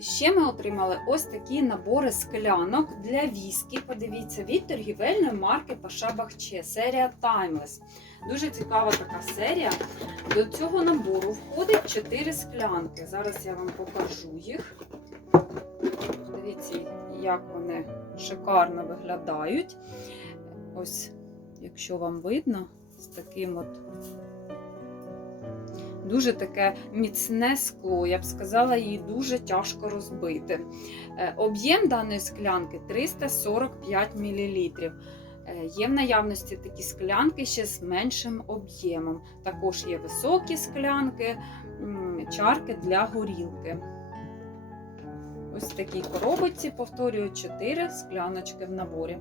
Ще ми отримали ось такі набори склянок для віскі. Подивіться, від торгівельної марки Паша Бахче, серія Timeless. Дуже цікава така серія. До цього набору входить 4 склянки. Зараз я вам покажу їх. Дивіться, як вони шикарно виглядають. Ось, якщо вам видно, з таким от дуже таке міцне скло. Я б сказала, її дуже тяжко розбити. Е, Об'єм даної склянки 345 мл. Є в наявності такі склянки ще з меншим об'ємом. Також є високі склянки, чарки для горілки. Ось в такій коробочці, повторюю, 4 скляночки в наборі.